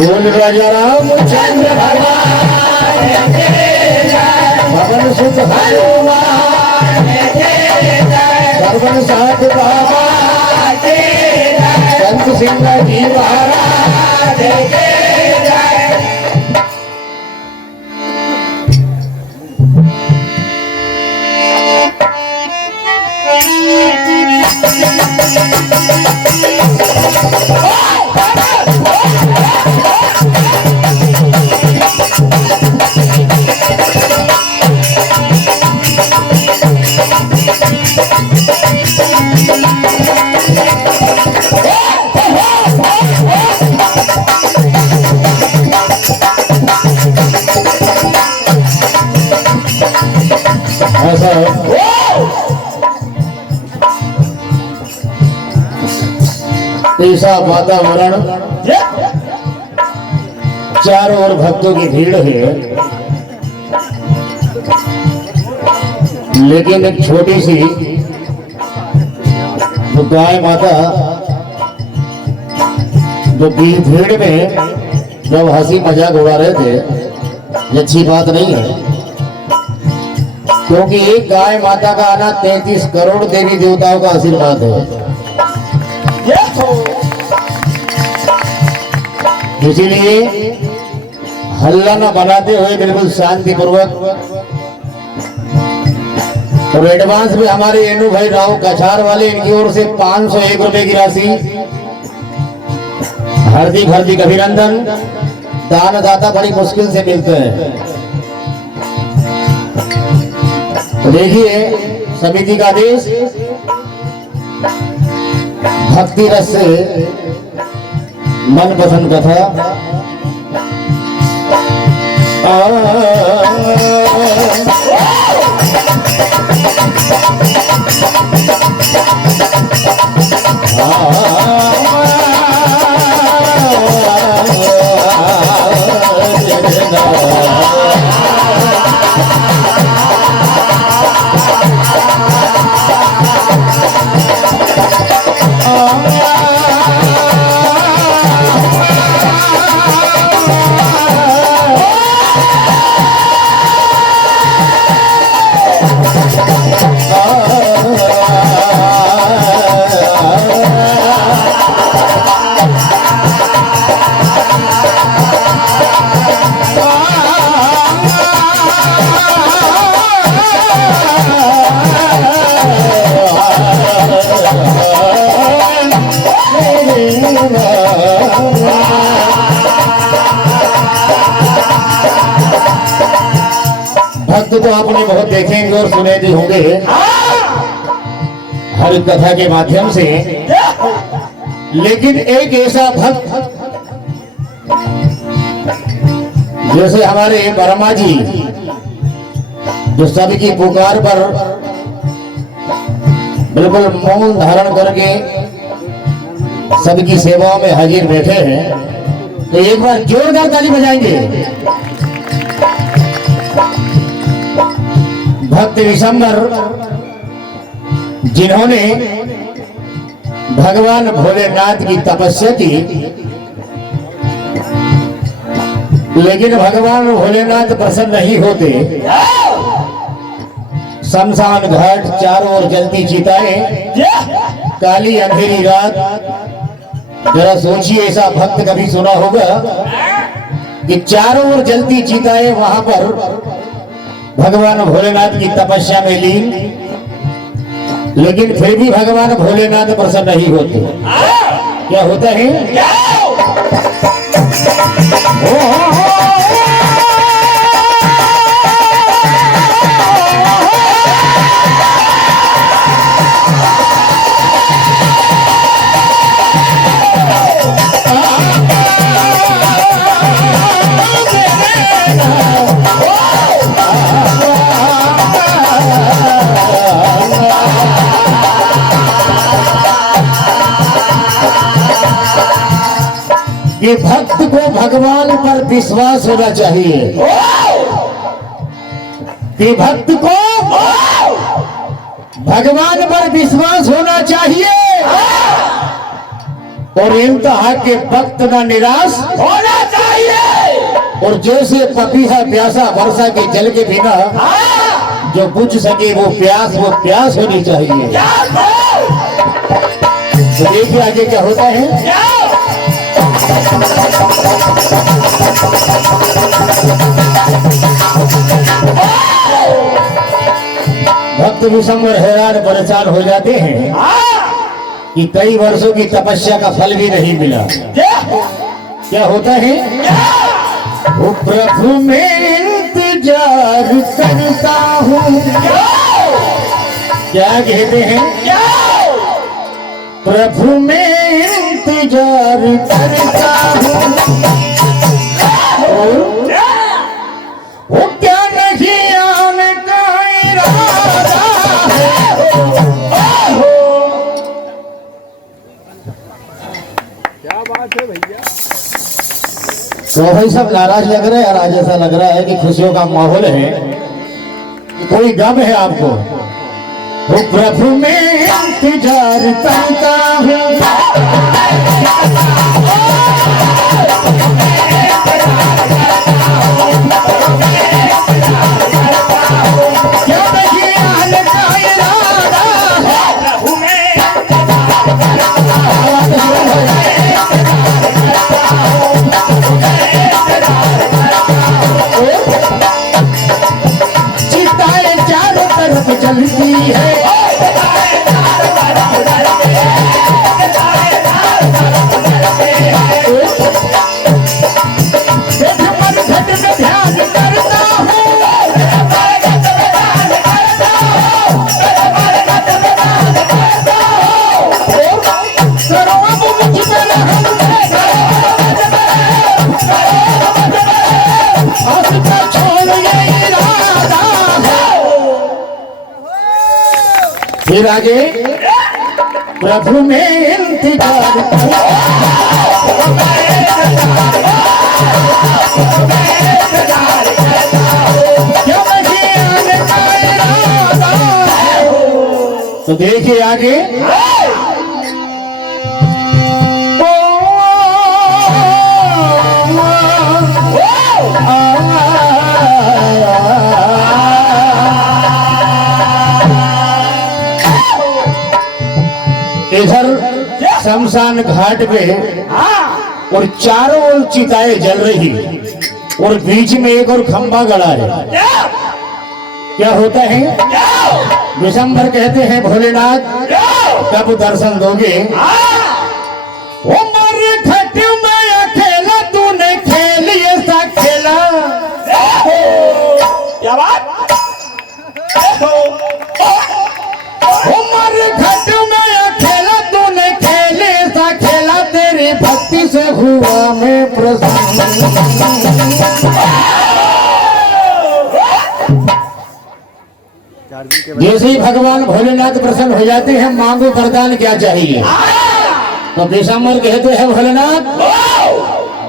बोल राजा रामचंद्र भगवान भवन सुख हनुमान सर्वन साथ बाबा संत सिंह जी महाराज ऐसा वातावरण, चारों ओर भक्तों की भीड़ है, लेकिन एक छोटी सी जो गाय माता जो भीड़ में जब हंसी मजाक उड़ा रहे थे, ये अच्छी बात नहीं है, क्योंकि एक गाय माता का आना 33 करोड़ देवी देवताओं का आशीर्वाद है। इसीलिए हल्ला न बनाते हुए बिल्कुल शांति पूर्वक और एडवांस में हमारे एनू भाई राव कछार वाले, इनकी ओर से 501 रुपए की राशि हार्दिक हार्दिक अभिनंदन। दानदाता बड़ी मुश्किल से मिलते हैं। तो देखिए समिति का आदेश भक्ति रस से मन पसंद कथा भक्त तो आपने बहुत देखेंगे और सुने भी होंगे हर कथा के माध्यम से, लेकिन एक ऐसा भक्त जैसे हमारे वर्मा जी, जो सबकी पुकार पर बिल्कुल मौन धारण करके सबकी सेवाओं में हाजिर बैठे हैं, तो एक बार जोरदार ताली बजाएंगे। भक्त विशंबर जिन्होंने भगवान भोलेनाथ की तपस्या की, लेकिन भगवान भोलेनाथ प्रसन्न नहीं होते। शमशान घाट चारों ओर जलती चिताएं, काली अंधेरी रात। जरा सोचिए, ऐसा भक्त कभी सुना होगा कि चारों ओर जलती चिताएं, वहां पर भगवान भोलेनाथ की तपस्या में लीन, लेकिन फिर भी भगवान भोलेनाथ प्रसन्न नहीं होते। क्या होता है? कि भक्त को भगवान पर विश्वास होना चाहिए, कि भक्त को भगवान पर विश्वास होना चाहिए और इंतहा के वक्त न निराश होना चाहिए। और जैसे पपीहा प्यासा वर्षा के जल के बिना जो बुझ सके वो प्यास होनी चाहिए। तो देखिए आगे क्या होता है। भक्त विषंबर हैरान परेशान हो जाते हैं कि कई वर्षों की तपस्या का फल भी नहीं मिला। क्या होता है? वो प्रभु में इंतजार करता हूँ। क्या कहते हैं? प्रभु में इंतजार करता हूँ, वो क्या नहीं आने का इरादा है। क्या बात है भैया। तो भाई सब नाराज लग रहे हैं और आज ऐसा लग रहा है कि खुशियों का माहौल है, कोई गम है आपको। वो प्रभु में इंतजार करता हूँ, क्या नहीं आने का इरादा है। प्रभु में चिताएं चारों तरफ जलती है, ध्यान करता हूँ, फिर आगे प्रभु में इंतजार तो देखिए आगे। इधर शमशान घाट पे और चारों ओर चिताएं जल रही और बीच में एक और खंभा गड़ा है। क्या होता है? विशंबर कहते हैं भोलेनाथ कब दर्शन दोगे? उमर घट में अकेला तूने खेल ऐसा खेला। क्या बात। उमर घट में अकेला तूने खेल ऐसा खेला, तेरी भक्ति से हुआ मैं प्रसन्न। जैसे ही भगवान भोलेनाथ प्रसन्न हो जाते हैं, मांगो वरदान क्या चाहिए? तो विशंबर कहते हैं भोलेनाथ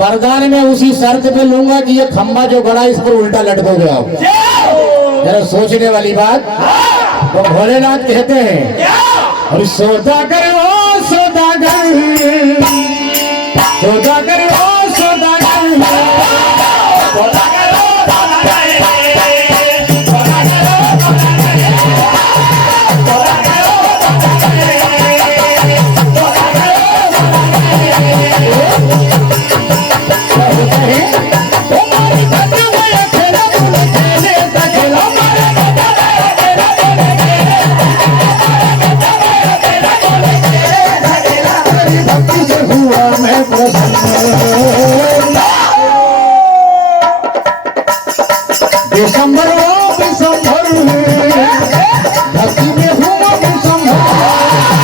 वरदान में उसी शर्त पे लूंगा कि ये खंभा जो बड़ा इस पर उल्टा लटकोगे आप। जरा सोचने वाली बात। तो भोलेनाथ कहते हैं और सौदागर ओ सौदागर, सौदागर ओ सौदागर, दिसंबर वो दिसंबर भक्ति में हुआ दिसंबर।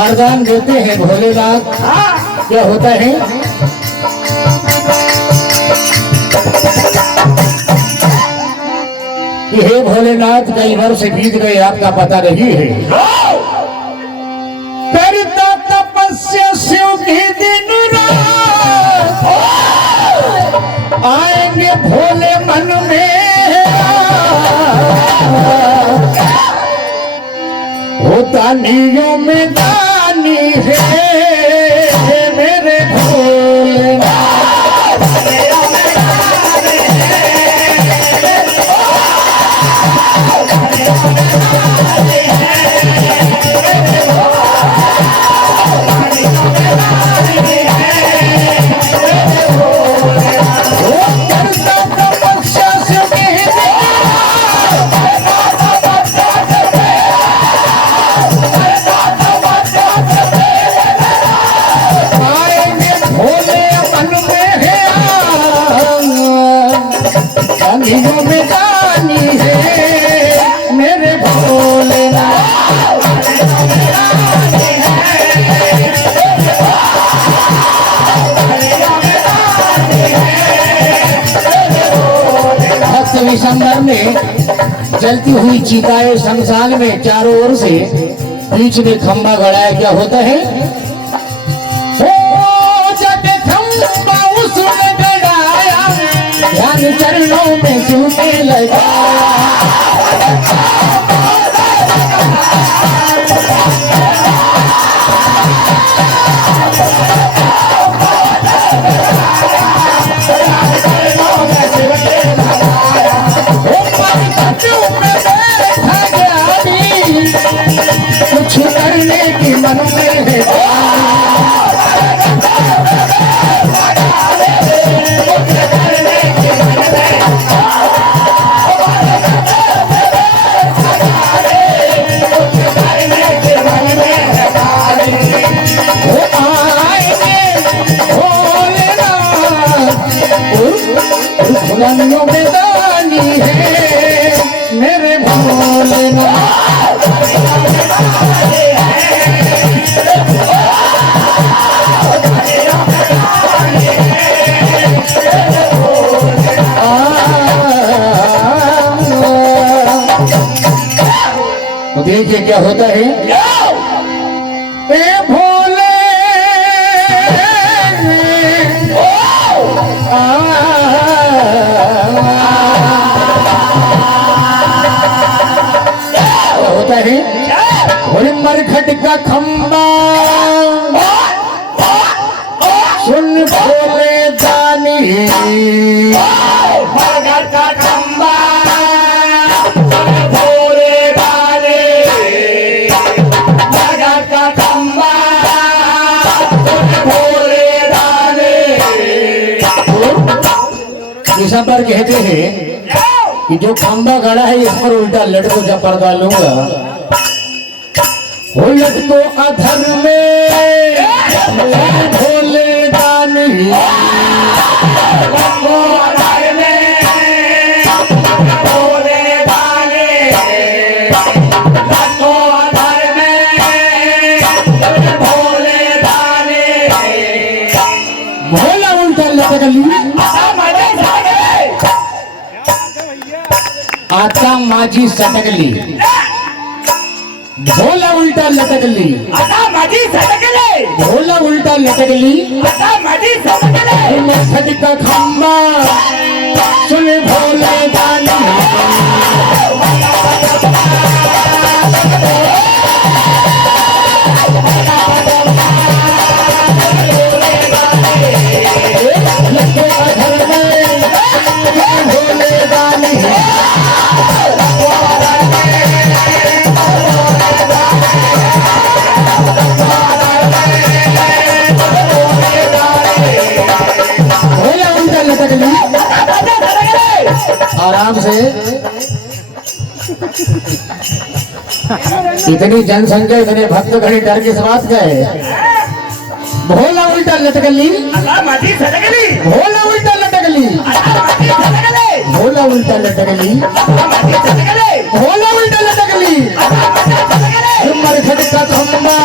वरदान देते हैं भोलेनाथ। क्या होता है? कि हे भोलेनाथ, कई वर्ष बीत गए, आपका पता नहीं है। करता तपस्या शिव की दिन रात, आएंगे भोले मन में, होता नियों में दानी है मेरे भोलेनाथ। में जानी है मेरे भोलेनाथ। भक्त विशंबर में जलती हुई चिताएं शमशान में चारों ओर से, बीच में खंबा गड़ा है। क्या होता है? ध्यान चरणों में झूठे लगा, कुछ करने की मन में है। खुदानियों में दानी है मेरे भोलेनाथ। तो देखिए क्या होता है। ए भोले होता है। मरघट का खंबा सुन भोले दानी, मरघट का खंबा भोले दानी, मरघट का खंबा भोले दानी। इस पर कहते हैं कि जो खंबा गड़ा है इस पर उल्टा लटको जब पर्दा लूंगा, उलट तो अधर में भोले दानी, अधर में भोले दानी, अधर में भोले दानी। भोला उल्टा लटक ली, आता माझी सटकली, भोला उल्टा लटकली, आता माझी सटकली, भोला उल्टा लटकली, आता माझी सटकली। मरघट का खंबा सुन भोले दानी, लटके अधर में भोले दानी। आराम से, इतनी जनसंख्या, इतने भक्त घड़ी डर किस बात का है। भोला उल्टा लटकली, भोला उल्टा लटकली, भोला उल्टा लटकली, भोला उल्टा लटकली। मरघट का खंबा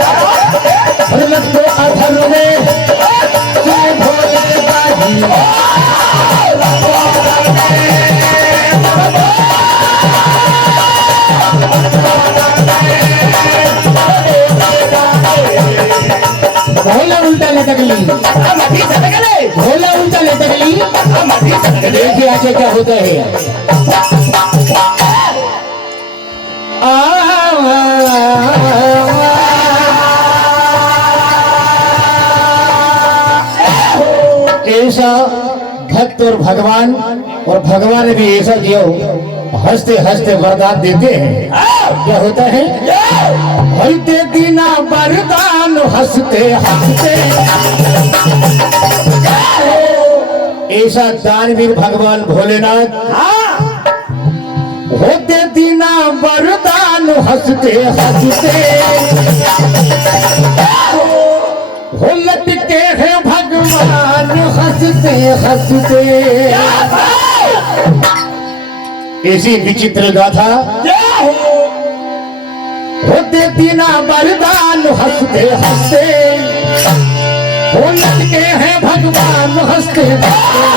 और लग तो अधर में जय भोले बाजी। भोला उल्टा लटकली, भोला उल्टा लटकली। देखिए आगे क्या होता है। ऐसा भक्त और भगवान, और भगवान भी ऐसा जो हंसते हंसते वरदान देते हैं। क्या होता है? हंसते दीना वरदान हंसते हंसते। ऐसा दानवीर भगवान भोलेनाथ होते दीना वरदान हंसते हंसते। हो लटके हैं भगवान हंसते हंसते। ऐसी विचित्र गाथा होते दीना वरदान हंसते हंसते। हो लटके हैं भगवान हंसते हंसते।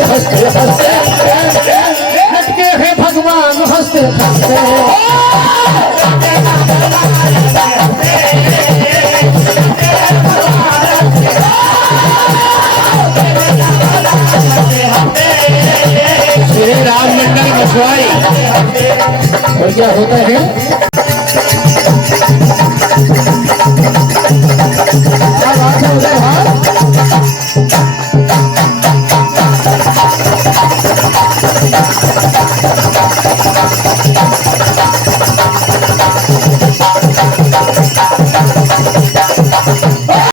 हंसते हंसते लटके हैं भगवान हंसते हंसते। श्री राम मंडल बसवाई। और क्या होता है?